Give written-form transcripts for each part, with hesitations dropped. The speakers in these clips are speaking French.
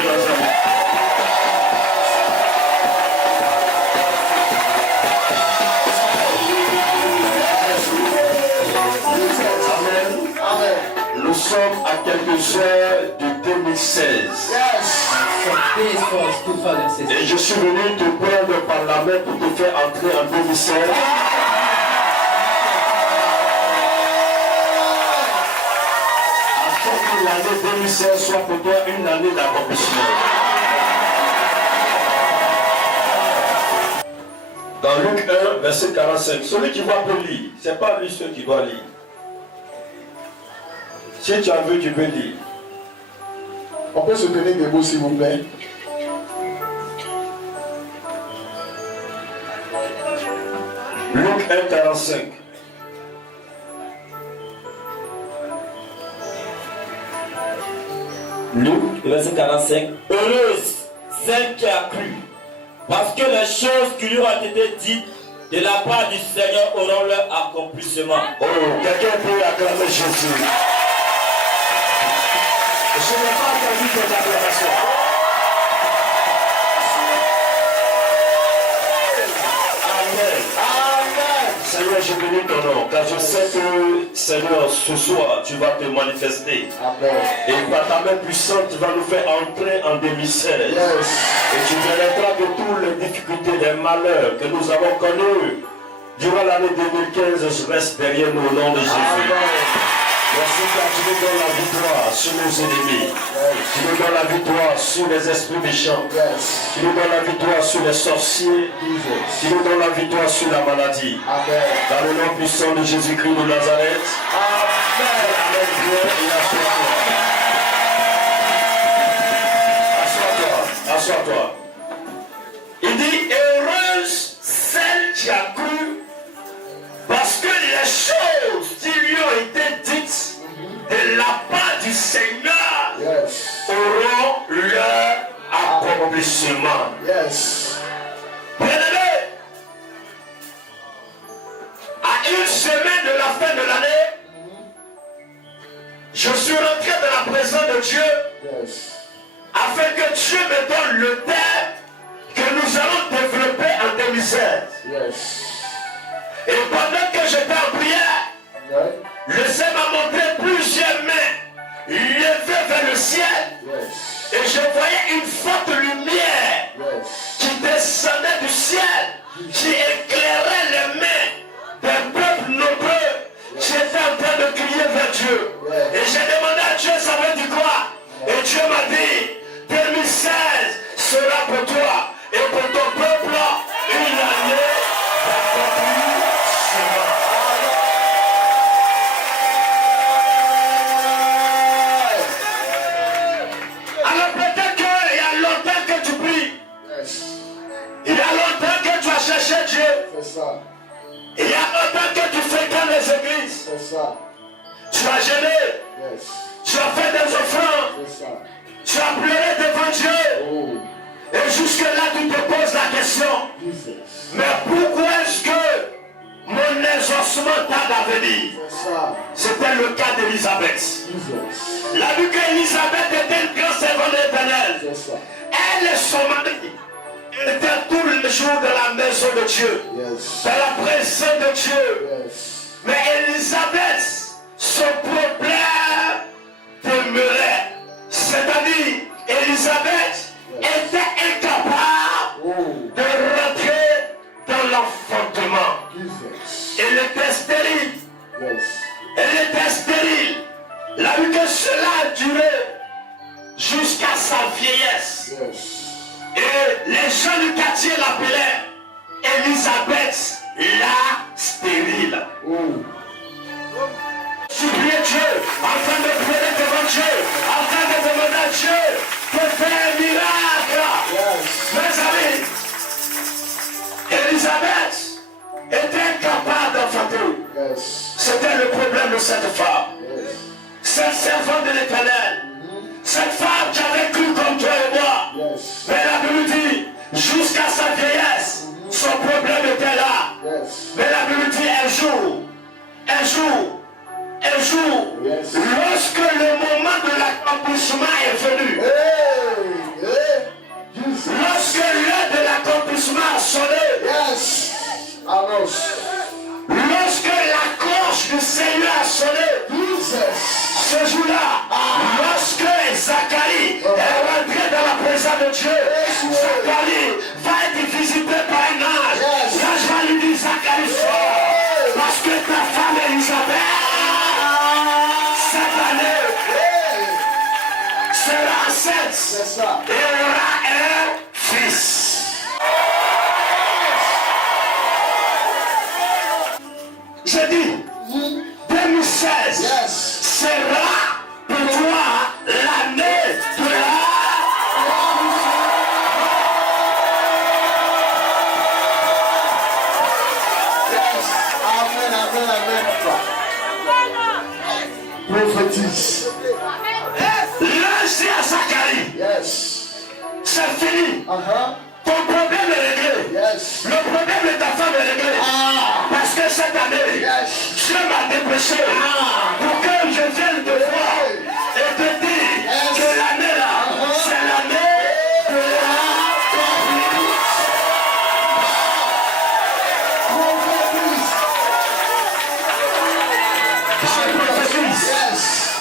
de Nazareth. Nous sommes à quelques heures de 2016. Et je suis venu te prendre par la main pour te faire entrer en 2016. Afin que l'année 2016 soit pour toi une année d'accomplissement. Dans Luc 1, verset 45, celui qui va peut lire, ce n'est pas lui seul qui doit lire. Si tu en veux, tu peux lire. On peut se tenir debout, s'il vous plaît. Luc 1, 45. Luc, verset 45. Heureuse celle qui a cru, parce que les choses qui lui ont été dites de la part du Seigneur auront leur accomplissement. Oh, quelqu'un peut acclamer Jésus. Je n'ai pas entendu ton acclamation. Amen. Amen. Seigneur, je bénis ton nom, car je sais que, Seigneur, ce soir, tu vas te manifester. Amen. Et par ta main puissante, tu vas nous faire entrer en 2016. Yes. Et tu permettras que toutes les difficultés, les malheurs que nous avons connus durant l'année 2015 restent derrière nous au nom de Jésus. Amen. Merci car tu nous donnes la victoire sur nos ennemis. Yes. Tu nous donnes la victoire sur les esprits méchants. Yes. Tu nous donnes la victoire sur les sorciers. Jesus. Tu nous donnes la victoire sur la maladie. Amen. Dans le nom puissant de Jésus-Christ de Nazareth. Amen. Amen. Dieu, et assois-toi. Assois-toi. Assois-toi. Il dit, heureuse celle qui a cru, parce que les choses qui lui ont été dites de la part du Seigneur Yes. auront leur accomplissement. Yes. Bien-aimé, à une semaine de la fin de l'année, je suis rentré dans la présence de Dieu Yes. afin que Dieu me donne le thème que nous allons développer en 2016. Yes. Et pendant que j'étais en prière, Right. le Seigneur m'a montré plusieurs mains levées vers le ciel. Yes. Et je voyais une forte lumière Yes. qui descendait du ciel, qui éclairait les mains d'un peuple nombreux qui était en train de crier vers Dieu. Et j'ai demandé à Dieu, ça veut dire quoi? Et Dieu m'a dit, 2016 sera pour toi et pour ton peuple une année d'accomplissement. Alors peut-être qu'il y a longtemps que tu pries, Yes. il y a longtemps que tu as cherché Dieu, C'est ça. il y a longtemps que tu fréquentes les églises, C'est ça. tu as gêné, Yes. tu as fait des offrandes, C'est ça. tu as pleuré devant Dieu, Oh. et jusque-là tu te poses la question, Jesus. mais pourquoi est-ce que mon exaucement tarde à venir? C'est ça. C'était le cas d'Élisabeth. Jesus. La vu qu'Élisabeth était une grande servante de l'Éternel. C'est ça. Elle et son mari étaient tous les jours dans la maison de Dieu, Yes. dans la présence de Dieu. Yes. Mais Élisabeth, son problème demeurait. C'est-à-dire, Élisabeth était incapable Oh. de rentrer dans l'enfantement. Jesus. Elle était stérile. Yes. Elle était stérile. La vu que cela a duré jusqu'à sa vieillesse. Yes. Et les gens du quartier l'appelaient Élisabeth la stérile. Oh. Supplier Dieu, en train de pleurer devant Dieu, en train de demander à Dieu de faire un miracle. Yes. Mes amis, Élisabeth était incapable d'enfanter. Yes. C'était le problème de cette femme. Yes. Cette servante de l'Éternel. Cette femme qui avait cru comme toi et moi. Yes. Mais la Bible dit, jusqu'à sa vieillesse, son problème était là. Yes. Mais la Bible dit un jour, Yes. lorsque le moment de l'accomplissement est venu, Hey. de Dieu. Zacharie va être visité par un ange. L'ange va lui dire, Zacharie, sors. Parce que ta femme Élisabeth, cette année, sera enceinte et aura un fils. Je dis, 2016 sera pour toi l'année de la... Prophétise. L'ange dit à Zacharie, c'est fini. Ton problème est réglé. Le problème de ta femme est réglé. Parce que cette année, Dieu m'a dépêché pour que je vienne te voir et te dire que l'année là, c'est l'année de la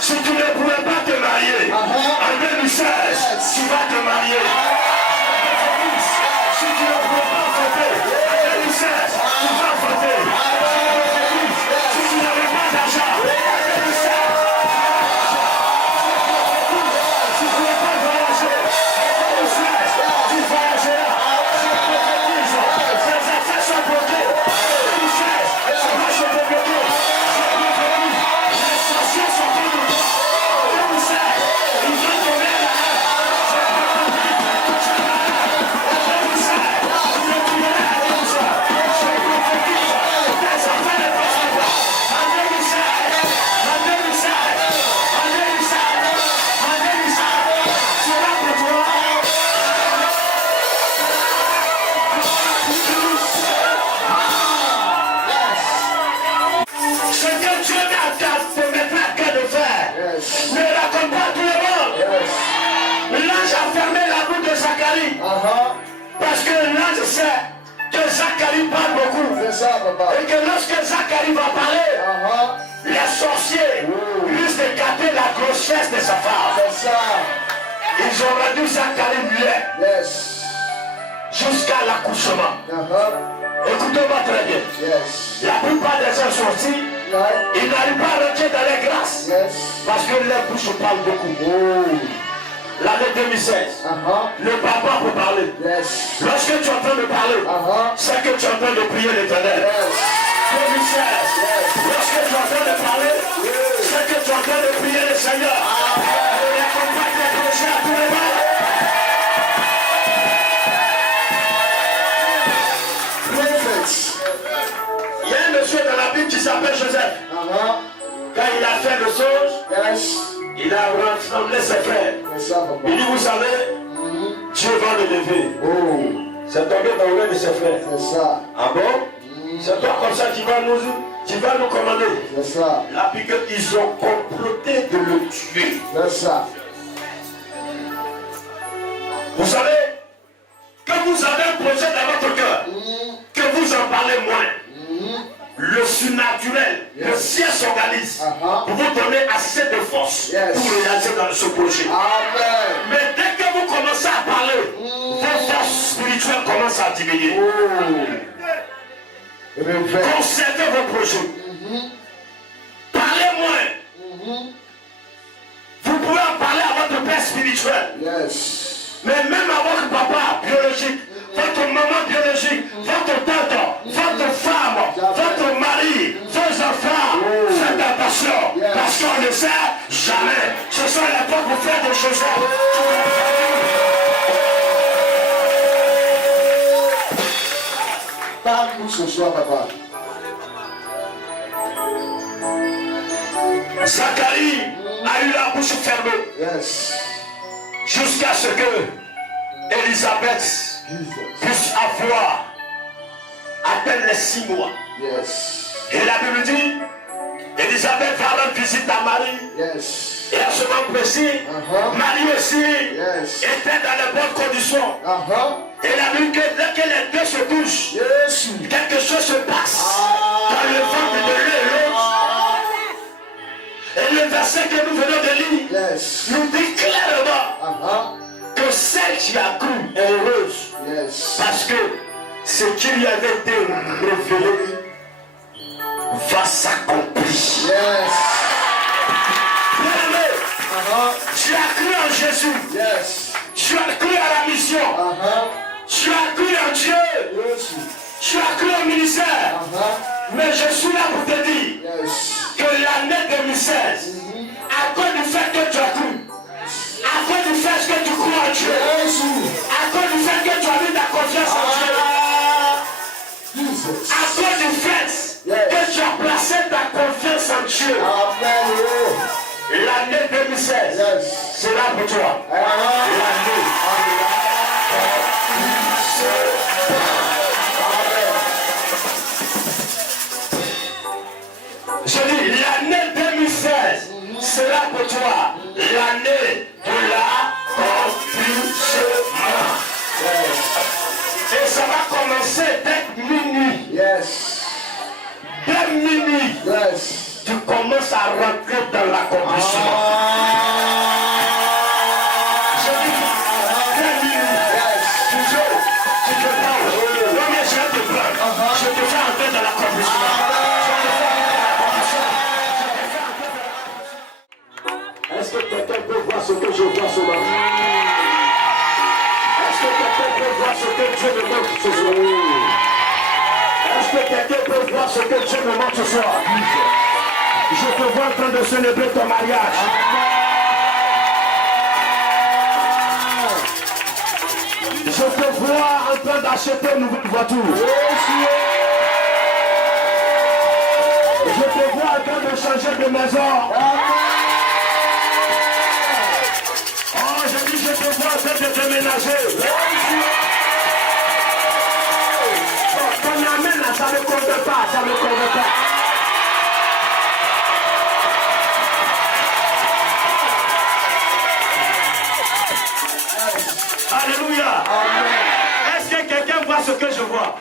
si tu ne pouvais pas te marier en 2016, tu vas te marier. Si tu ne pouvais pas voter en 2016, tu vas voter. Si tu n'avais pas d'argent en 2016, si tu ne pouvais pas voyager en 2016, tu voyageras. Ces affaires sont bloquées. En 2016, ça va se débloquer. Les sorciers sont contre toi. En 2016, ils vont tomber là. Ce que Dieu te mettra à cœur de faire, ne raconte pas à tout le monde. L'ange a fermé la bouche de Zacharie. Parce que l'ange sait que Zacharie parle beaucoup. Et que lorsque Zacharie va parler, les sorciers risquent de capter la grossesse de sa femme. Ils ont rendu Zacharie muet jusqu'à l'accouchement. Écoutez-moi très bien. La plupart des gens sortis, ils n'arrivent pas à rentrer dans les grâces. Parce que les bouches parlent beaucoup. L'année 2016, le papa peut parler. Lorsque tu es en train de parler, c'est que tu es en train de prier l'Éternel. 2016, lorsque tu es en train de parler, c'est que tu es en train de prier le Seigneur. Et accompagne les projets à tous les moments. Il y a un monsieur dans la Bible qui s'appelle Joseph. Quand il a fait le songe, il a rassemblé ses frères. Il dit, vous savez, Dieu va le lever. C'est tombé dans le de ses frères. Ah bon? C'est toi comme ça qui va nous commander. Là, puis qu'ils ont comploté de le tuer. Vous savez, quand vous avez un projet dans votre cœur, que vous en parlez moins, le surnaturel, le ciel s'organise pour vous donner assez de force pour réaliser dans ce projet. Mais dès que vous commencez à parler, vos forces spirituelles commencent à diminuer. Conservez vos projets. Parlez moins. Vous pouvez en parler à votre père spirituel. Mais même à votre papa biologique, votre maman biologique, votre tante, votre femme, votre mari, vos enfants, faites attention, parce qu'on ne sait jamais. Ce sont les fois pour faire des choses. Parle-nous ce soir, papa. Zacharie a eu la bouche fermée jusqu'à ce que Élisabeth puisse avoir atteint les 6 mois. Et la Bible dit, Élisabeth va rendre visite à Marie. Et à ce moment précis, Marie aussi était dans les bonnes conditions. Et la Bible dit que dès que les deux se touchent, quelque chose se passe dans le ventre de l'un et l'autre. Et le verset que nous venons de lire nous dit clairement que celle laquelle tu as cru heureuse. Yes. Parce que ce qui lui avait été révélé va s'accomplir. Yes. Bien-aimé, tu as cru en Jésus. Yes. Tu as cru à la mission. Tu as cru en Dieu. Yes. Tu as cru au ministère. Mais je suis là pour te dire que l'année 2016, à cause du fait que tu as cru, à cause du fait que tu crois en Dieu, à cause du fait que tu as mis ta confiance en Dieu, à cause du fait que tu as placé ta confiance en Dieu, l'année 2016 sera pour toi. L'année. Je dis, l'année 2016 sera pour toi l'année de l'accomplissement. Et ça va commencer dès minuit. Yes. Dès minuit, Yes. tu commences à rentrer dans l'accomplissement. Je dis, dès minuit, tu te prends. Non mais je vais te prendre. Je te fais entrer dans l'accomplissement. Est-ce que quelqu'un peut voir ce que je vois ce matin? Est-ce que quelqu'un peut voir ce que Dieu me montre ce soir? Est-ce que quelqu'un peut voir ce que Dieu me montre ce soir? Je te vois en train de célébrer ton mariage. Je te vois en train d'acheter une nouvelle voiture. Je te vois en train de changer de maison. Je te vois en train de déménager. Ton amène là, ça ne compte pas, ça ne compte pas. Alléluia. Est-ce que quelqu'un voit ce que je vois?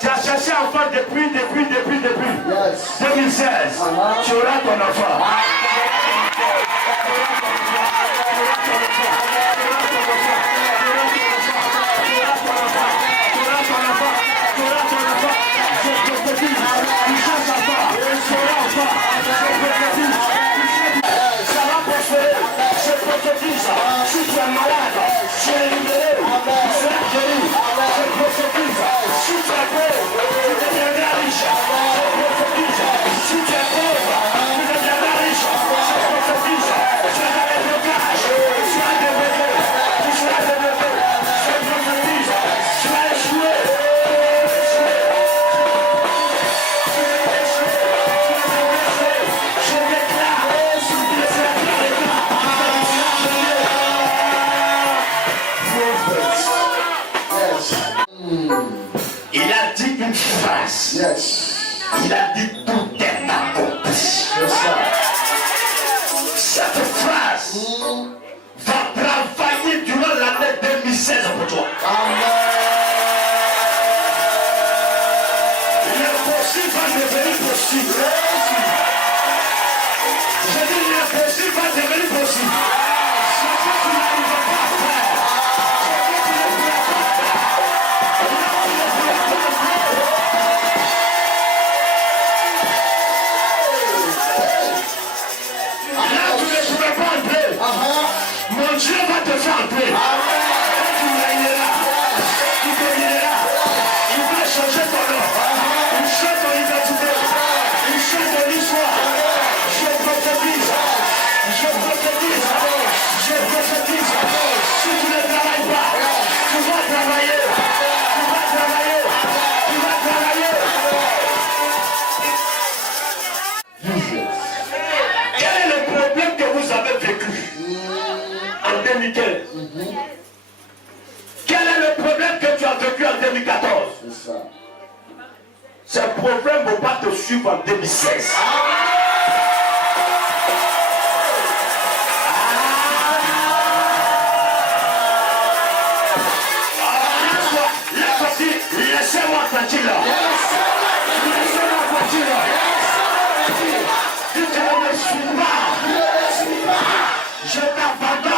Tu as cherché un enfant depuis 2016. Tu auras ton enfant. Ça va prospérer. Je prophétise. Si tu es malade, tu es libéré. Tu seras guéri. Je prophétise. Si tu es pauvre, tu deviendras riche. Je prophétise. Si tu es pauvre, tu deviendras riche. Je prophétise. Tu as des blocages. Tu as des bébés. Tu seras développé. Je prophétise. Tu as échoué. Je déclare. Il a dit une phrase. Yes. Il a dit tout est accompli. Cette phrase va travailler durant l'année 2016 pour toi. L'impossible va devenir possible. Je dis l'impossible va devenir possible. Ce que tu n'arrives pas à faire. Là, tu ne pourrais pas entrer. Mon Dieu va te faire entrer. Tu régneras. Tu dominiras. Il va changer ton nom. Il change ton identité. Il change ton histoire. Je prophétise. Je prophétise. Je prophétise. Si tu ne travailles pas, tu vas travailler. Tu vas travailler. Tu vas travailler. Quel est le problème que vous avez vécu en 2015? Quel est le problème que tu as vécu en 2014? C'est ça. Ce problème ne va pas te suivre en 2016. Laissez-moi tranquille là. Laissez-moi tranquille là. Tu ne me suis pas. Je t'abandonne.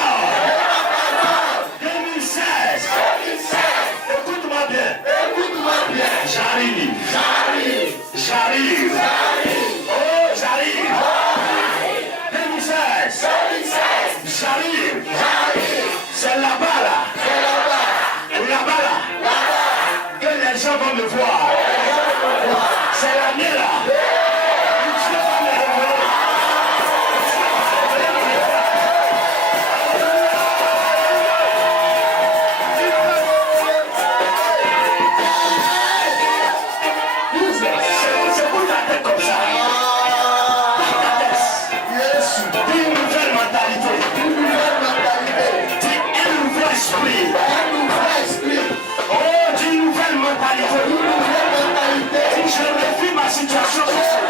vont me voir. C'est l'année là. Dieu va me révéler. C'est pour ta tête comme ça. Ta tête. Dis une nouvelle mentalité. Dis un nouveau esprit. Oh, dis une nouvelle mentalité. Dis je refuse ma situation passée.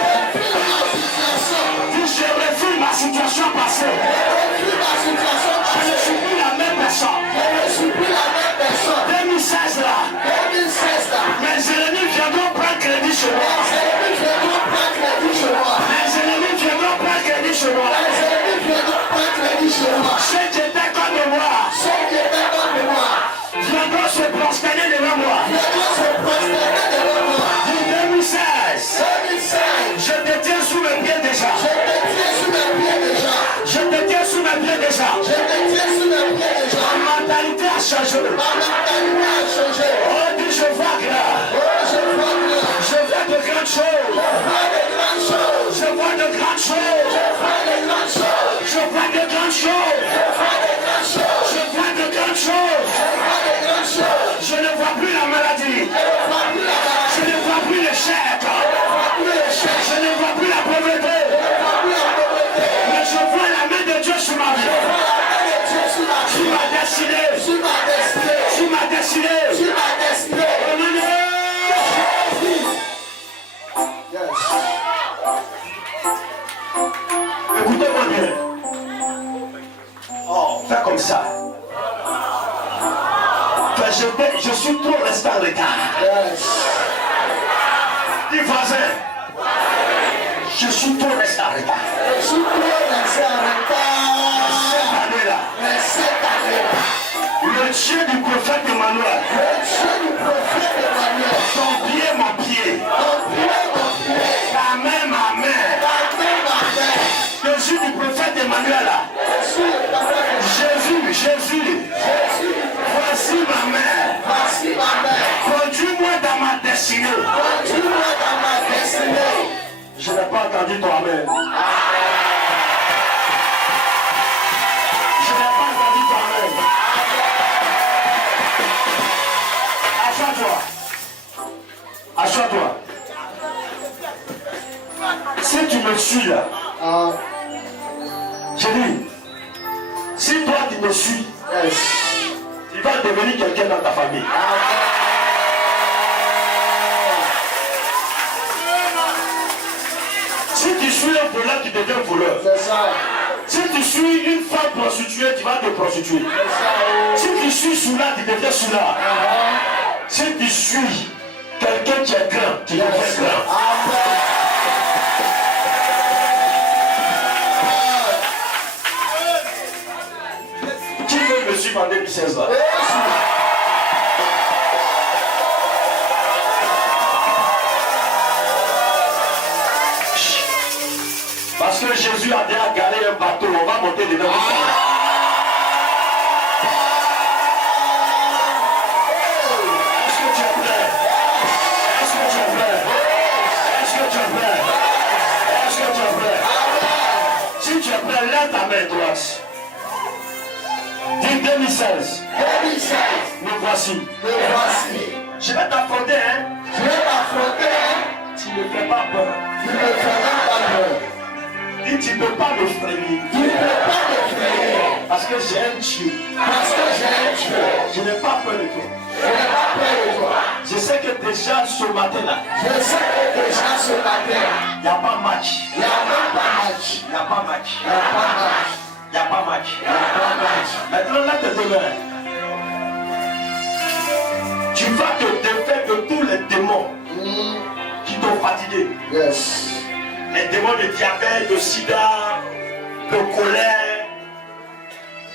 Dis je refuse ma situation passée. Je ne suis plus la même personne. 2016 là. Mes ennemis viendront prendre crédit chez moi. Mes ennemis viendront prendre crédit chez moi. Ceux qui étaient contre moi viendront se prosterner devant moi. En 2016, je te tiens sous mes pieds déjà. Je te tiens sous mes pieds déjà. Ma mentalité a changé. Oh, dis je vois là. Je vois de grandes choses. Je vois de grandes choses. Je vois de grandes choses. Je vois de grandes choses. Je ne vois plus la maladie. Je ne vois plus l'échec. Je ne vois plus la pauvreté. Mais je vois la main de Dieu sur ma vie. Sur ma destinée. Sur ma destinée. Au nom de Jésus. Écoutez-moi bien. Oh, fais comme ça. Je suis trop resté en retard. Dis voisin, je suis trop resté en retard. Cette année-là, le Dieu du prophète Emmanuel, ton pied, mon pied, ta main, ma main, le Dieu du prophète Emmanuel, Jésus, voici ma main, conduis-moi dans ma destinée. Je n'ai pas entendu ton amen. Je n'ai pas entendu ton amen. Assois-toi. Assois-toi. Si tu me suis là, je dis, si toi tu me suis, tu vas devenir quelqu'un dans ta famille. Si tu suis un voleur, tu deviens voleur. Si tu suis une femme prostituée, tu vas te prostituer. Si tu suis soulard, tu deviens soulard. Si tu suis quelqu'un qui est grand, tu deviens grand. Qui veut me suivre en 2016 là? Parce que Jésus a déjà garé un bateau, on va monter dedans. Est-ce que tu es prêt? Est-ce que tu es prêt? Est-ce que tu es prêt? Est-ce que tu es prêt? Si tu es prêt, lève ta main droite. Dis 2016. Nous voici. Je vais t'affronter, hein? Tu ne fais pas peur. Dis, tu ne peux pas me freiner. Parce que j'ai un Dieu. Je n'ai pas peur de toi. Je sais que déjà ce matin là, il n'y a pas match. Il n'y a pas match. Maintenant là, tes deux mains. Tu vas te défaire de tous les démons qui t'ont fatigué. Les démons de diabète, de sida, de colère,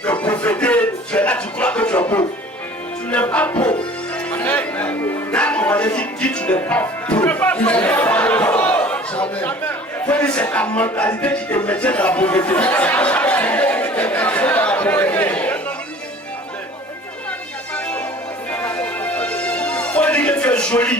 de pauvreté. Tu es là, tu crois que tu es pauvre. Tu n'es pas pauvre. Là, on va dire, dis tu n'es pas pauvre. C'est ta mentalité qui te maintient dans la pauvreté. On dit que tu es joli.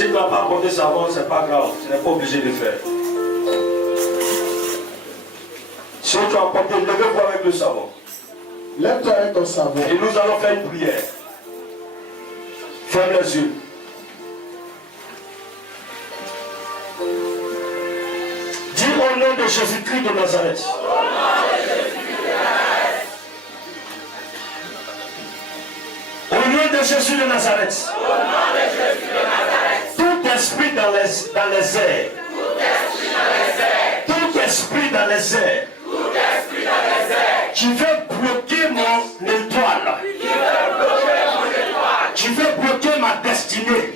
Si tu ne vas pas apporter savon, c'est pas grave. Tu n'es pas obligé de faire. Si tu as apporté, levez-vous avec le savon. Lève-toi avec ton savon. Et nous allons faire une prière. Ferme les yeux. Dis au nom de Jésus-Christ de Nazareth. Au nom de Jésus de Nazareth. Tout esprit dans les airs. Tout esprit dans les airs. Qui veut bloquer mon étoile. Qui veut bloquer ma destinée.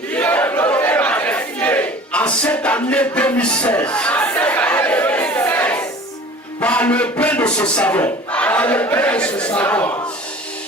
En cette année 2016. Par le bain de ce savon.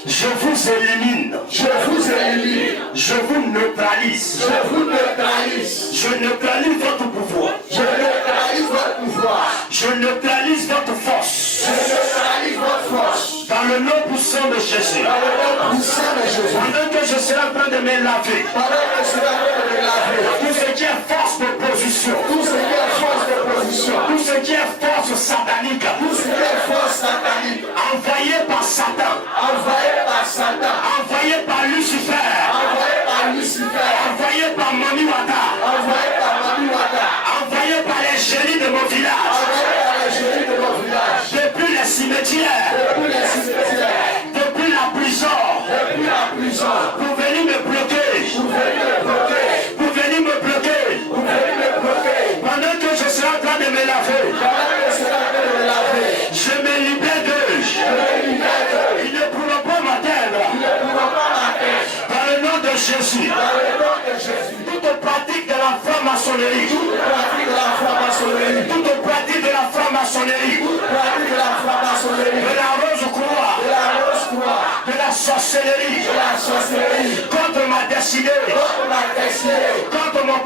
Je vous élimine. Je vous élimine. Je vous neutralise. Je vous neutralise. Je neutralise votre pouvoir. Je neutralise votre pouvoir. Je neutralise votre force. Je neutralise votre force. Dans le nom puissant de Jésus. Dans le nom puissant de Jésus. Pendant que je serai en train de me laver. Pendant que je serai en train de me laver. Tout ce qui est force d'opposition. Tout ce qui est force d'opposition. Tout ce qui est force satanique. Tout ce qui est force satanique. Envoyé par Satan. Envoyé par Satan. Envoyé par Lucifer. Envoyé par Lucifer. Envoyé par Mami Wata. Envoyé par Mami Wata. Envoyé par les génies de mon village. Envoyé par les génies de mon village. Depuis les cimetières. Depuis les cimetières. Depuis la prison. Depuis la prison. Vous venez me bloquer. Vous venez me bloquer. Vous venez me bloquer. Vous venez me bloquer. Pendant que je serai en train de me laver. Pendant que je serai en train de me laver. Je me libère d'eux. Je me libère d'eux. Ils ne pourront pas m'atteindre. Ils ne pourront pas m'atteindre. Dans le nom de Jésus. Dans le nom de Jésus. Toute pratique de la franc-maçonnerie. Toute pratique de la franc-maçonnerie. Toute pratique de la franc-maçonnerie. Toute pratique de la franc-maçonnerie. De la rose-croix. De la rose-croix. De la sorcellerie. De la sorcellerie. Contre ma destinée. Contre ma destinée. Contre ma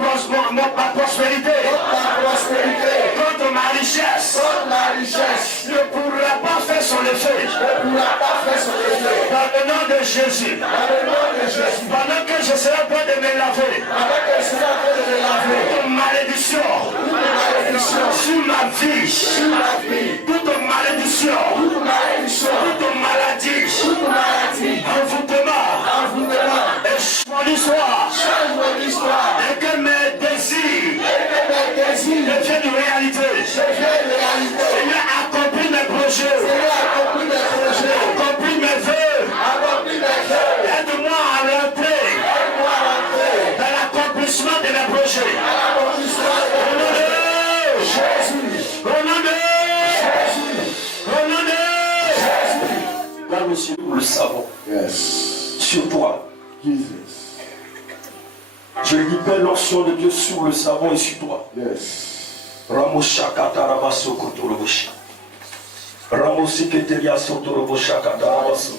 prospérité. Contre ma prospérité. Contre ma richesse. Contre ma richesse. Ne pourra pas faire son effet. Ne pourra pas faire son effet. Dans le nom de Jésus. Dans le nom de Jésus. Pendant que je serai en train de me laver. Pendant que je serai en train de me laver. Toute malédiction. Toute malédiction. Sur ma vie. Sur ma vie. Toute malédiction. Toute malédiction. Toute maladie. Toute maladie. Envoûtement. Envoûtement. Et mon histoire. Change mon histoire. Et que mes désirs Et que mes désirs deviennent réalité. deviennent réalité. Seigneur, accomplis mes projets. Seigneur, accomplis mes projets. Accomplis mes vœux. Accomplis mes vœux. Aide-moi à rentrer Aide-moi à rentrer dans l'accomplissement de mes projets. à l'accomplissement de Au nom de Jésus. Au nom de Jésus. Au nom de Jésus. Là, monsieur, nous le savons. Yes. Sur toi. Jesus. Je libère l'onction de Dieu sur le savon et sur toi. Yes. Ramoshakata Rabaso Kotoroboshi. Ramoseketeria Sotoroboshakata Rabaso.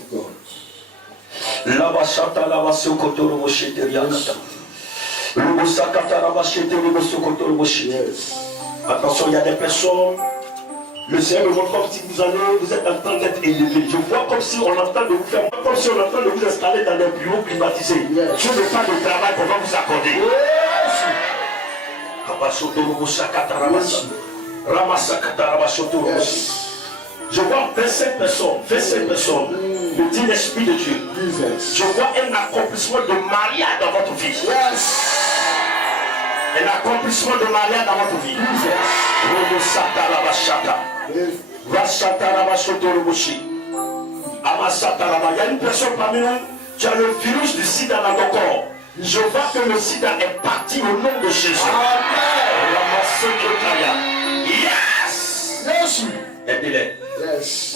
Labashata Labaso Kotoroboshi Teriakata. Lubosakata Rabashete Liboso Kotoroboshi. Yes. Attention, il y a des personnes. Le Seigneur me montre comme si vous êtes en train d'être élevé. Je vois comme si on est en train de vous faire, comme si on est en train de vous installer dans des bureaux climatisés. Yes. Sur le pas de travail qu'on va vous accorder. Yes. Yes. Je vois 25 personnes, me dit l'Esprit de Dieu. Jesus. Je vois un accomplissement de mariage dans votre vie. Yes. Un accomplissement de mariage dans votre vie. Yes. Il y a une personne parmi nous, tu as le virus du sida dans ton corps. Je vois que le sida est parti au nom de Jésus. Amen. Yes! Yes. Aidez-les. Yes.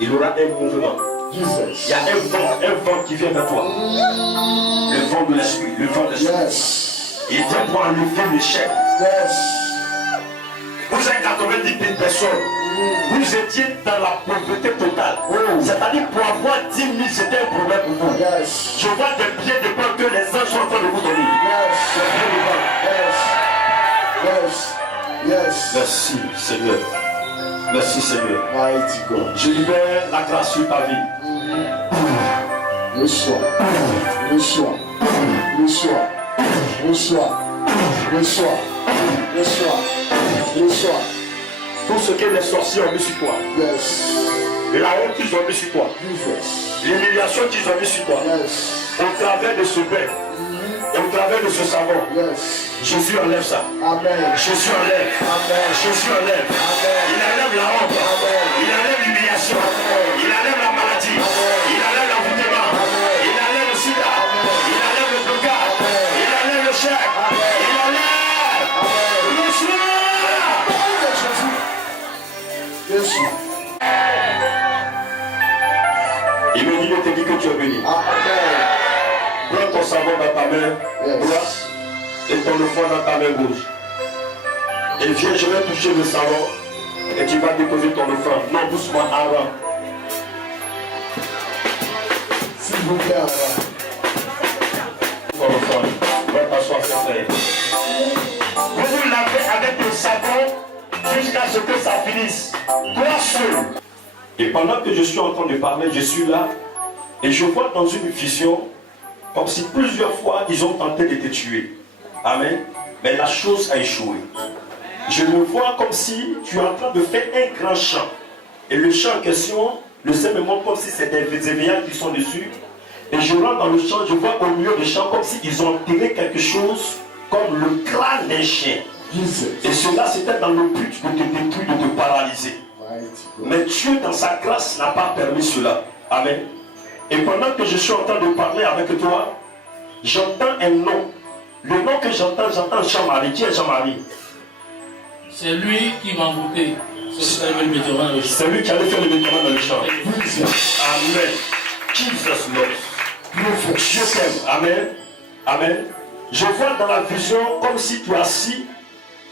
Il y aura un mouvement. Il Jesus. y a un vent qui vient vers toi. Le vent de l'esprit. Le vent de l'esprit. Yes. Il vient pour enlever l'échec. Yes. Vous êtes 90 000 personnes. Vous étiez dans la pauvreté totale. C'est-à-dire pour avoir 10 000, c'était un problème pour vous. Yes. Je vois des pieds de pain que les anges sont en train de vous donner. Yes. Yes. Yes. Merci Seigneur. Merci Seigneur. Mighty God. Je libère la grâce sur ta vie. Reçois. Reçois. Reçois. Reçois. Reçois. Reçois. Reçois. Tout ce que les sorciers ont mis sur toi, Yes. la honte qu'ils ont mis sur toi, Jesus. l'humiliation qu'ils ont mis sur toi, Yes. au travers de ce bain, au travers de ce savon, Yes. Jésus enlève ça. Amen. Jésus enlève. Amen. Jésus enlève. Il enlève la honte. Il enlève l'humiliation. Il enlève la maladie. Il enlève l'envoûtement. Il enlève le sida. Il enlève le blocage. Il enlève le chèque. Il enlève le choix. Jésus. Il me dit, je te dis que tu es béni. Amen. Prends ton savon dans ta main droite et ton enfant dans ta main gauche. Et viens, je vais toucher le savon et tu vas déposer ton enfant. Non, doucement, avant. S'il vous plaît, Ton enfant, va t'asseoir, frère. Vous lavez avec le savon jusqu'à ce que ça finisse. Toi seul. Et pendant que je suis en train de parler, je suis là et je vois dans une vision comme si plusieurs fois ils ont tenté de te tuer. Amen. Mais la chose a échoué. Je me vois comme si tu es en train de faire un grand champ. Et le champ en question, le ciel me montre comme si c'était des éveillants qui sont dessus. Et je rentre dans le champ, je vois au milieu du champ comme s'ils ont enterré quelque chose comme le crâne d'un chien. Et cela, c'était dans le but de te détruire, de te paralyser. Mais Dieu, dans sa grâce, n'a pas permis cela. Amen. Et pendant que je suis en train de parler avec toi, j'entends un nom. Le nom que j'entends Jean-Marie. Qui est Jean-Marie? C'est lui qui m'a envoûté. C'est lui qui allait faire le médicament dans le champ. Amen. Jesus Lord. Je t'aime. Amen. Amen. Je vois dans la vision comme si tu es assis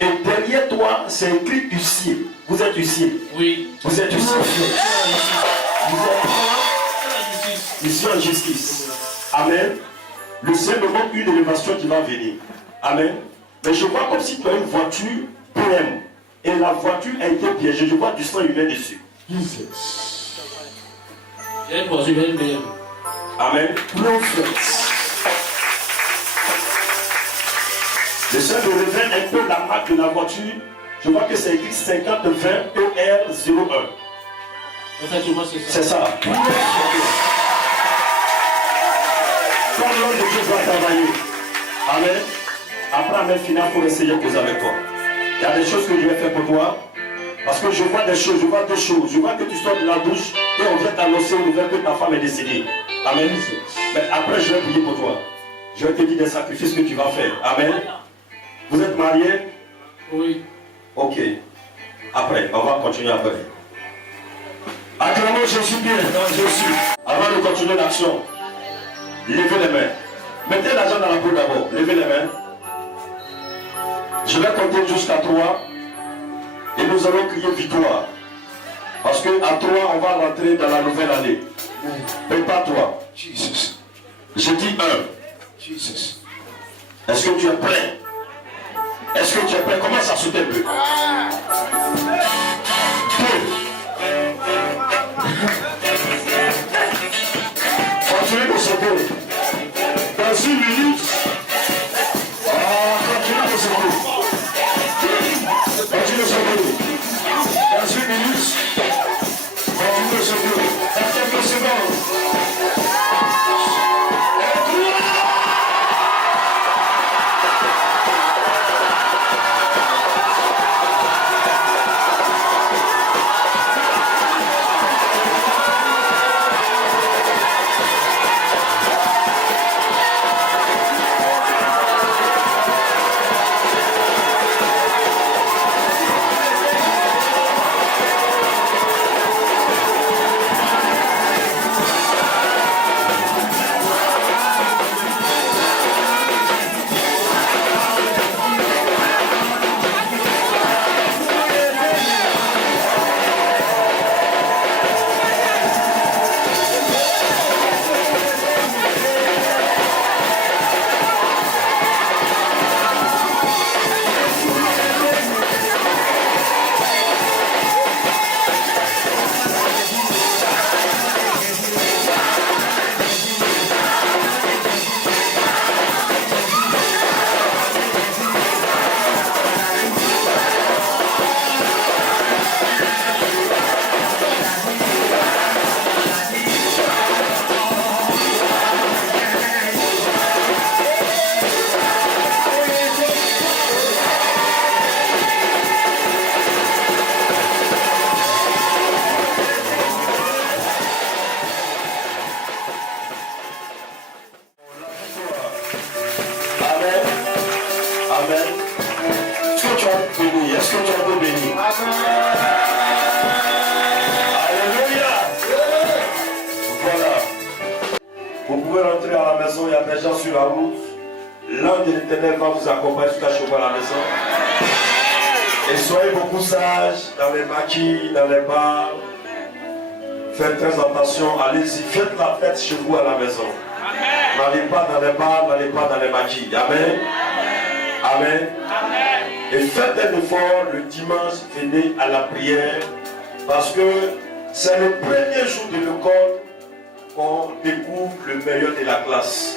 et derrière toi, c'est écrit huissier. Vous êtes huissier. Oui. Vous êtes huissier. Vous êtes huissier en justice. Amen. Le Seigneur me montre une élévation qui va venir. Amen. Mais je vois comme si tu as une voiture pleine. Et la voiture a été piégée. Je vois du sang humain dessus. J'ai une voiture, j'ai une meilleure. Amen. Le Seigneur me révèle un peu la marque de la voiture. Je vois que c'est écrit 5020 ER01. Effectivement, c'est ça. C'est ça. Quand l'homme de Dieu doit travailler, amen. Après, amen, final, pour essayer de causer avec toi. Il y a des choses que je vais faire pour toi. Parce que je vois des choses, je vois deux choses. Je vois que tu sors de la douche et on vient t'annoncer une nouvelle que ta femme est décédée. Amen. Mais après, je vais prier pour toi. Je vais te dire des sacrifices que tu vas faire. Amen. Vous êtes mariés? Oui. Ok. Après, on va continuer après. Acclamons Jésus bien dans Jésus. Avant de continuer l'action, levez les mains. Mettez l'argent dans la peau d'abord. Levez les mains. Je vais compter jusqu'à 3. Et nous allons crier victoire. Parce qu'à 3, on va rentrer dans la nouvelle année. Prépare-toi. Jesus. Je dis 1. Jesus. Est-ce que tu es prêt? Est-ce que tu es prêt? Commence à sauter un peu. 2. Continue de sauter. Dans une minute. Continue de sauter. Continue de sauter. Dans une minute. Continue de sauter. Dans quelques secondes. Vous pouvez rentrer à la maison, il y a des gens sur la route. L'ange de l'Éternel va vous accompagner jusqu'à chez vous à la maison. Et soyez beaucoup sages dans les maquis, dans les bars. Faites très attention, allez-y, faites la fête chez vous à la maison. N'allez pas dans les bars, n'allez pas dans les maquis. Amen. Amen. Et faites un effort le dimanche, venez à la prière. Parce que c'est le premier jour de l'école qu'on découvre le meilleur de la classe.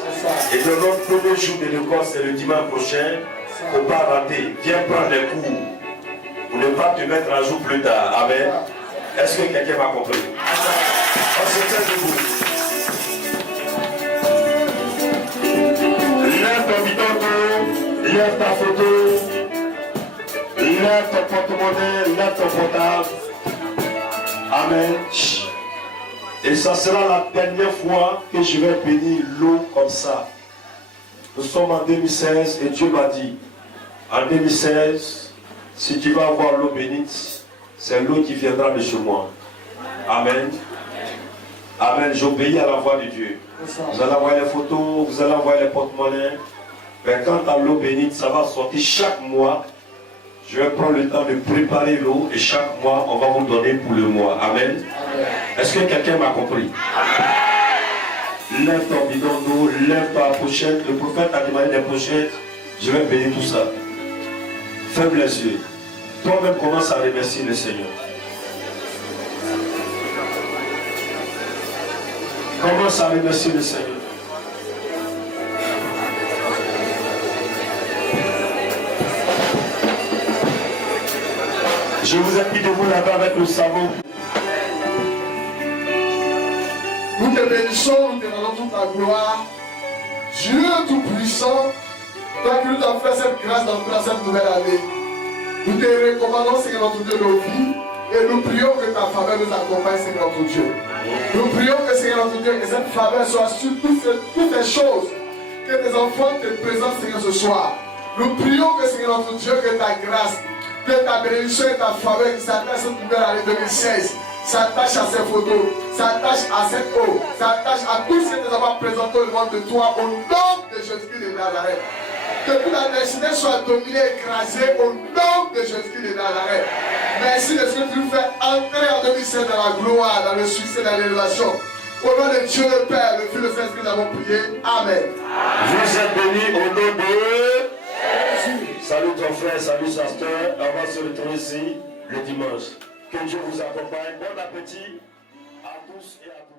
Et de notre premier jour de l'école, c'est le dimanche prochain. Il ne faut pas rater. Viens prendre les cours. Pour ne pas te mettre un jour plus tard. Amen. Est-ce que quelqu'un m'a compris? On se tient debout. Lève ton bidon d'eau, lève ta photo, lève ton porte-monnaie, lève ton portable. Amen. Et ça sera la dernière fois que je vais bénir l'eau comme ça. Nous sommes en 2016 et Dieu m'a dit, en 2016, si tu vas avoir l'eau bénite, c'est l'eau qui viendra de chez moi. Amen. Amen. J'obéis à la voix de Dieu. Vous allez envoyer les photos, vous allez envoyer les porte-monnaies. Mais quant à l'eau bénite, ça va sortir chaque mois. Je vais prendre le temps de préparer l'eau et chaque mois, on va vous donner pour le mois. Amen. Est-ce que quelqu'un m'a compris? Lève ton bidon d'eau, lève ta pochette. Le prophète a demandé des pochettes. Je vais bénir tout ça. Ferme les yeux. Toi-même commence à remercier le Seigneur. Commence à remercier le Seigneur. Je vous ai pris de vous laver avec le savon. Nous te bénissons, nous te rendons toute la gloire. Dieu Tout-Puissant, toi qui nous as fait cette grâce dans cette nouvelle année. Nous te recommandons, Seigneur notre Dieu, nos vies. Et nous prions que ta faveur nous accompagne, Seigneur notre Dieu. Nous prions que, Seigneur notre Dieu, que cette faveur soit sur toutes ces choses que tes enfants te présentent, Seigneur, ce soir. Nous prions que, Seigneur notre Dieu, que ta grâce, que ta bénédiction et ta faveur qui s'attache à cette nouvelle année 2016 s'attache à ces photos, s'attache à cette eau, s'attache à tout ce que tes enfants présentent au devant de toi au nom de Jésus-Christ de Nazareth. Que toute la destinée soit dominée, écrasée au nom de Jésus-Christ de Nazareth. Merci de ce que tu nous fais entrer en 2016 dans la gloire, dans le succès, dans l'élévation. Au nom de Dieu le Père, le Fils et le Saint-Esprit, nous avons prié. Amen. Vous êtes bénis au nom de Jésus. Salut ton frère, salut sa soeur. On va se retrouver ici le dimanche. Que Dieu vous accompagne. Bon appétit à tous et à toutes.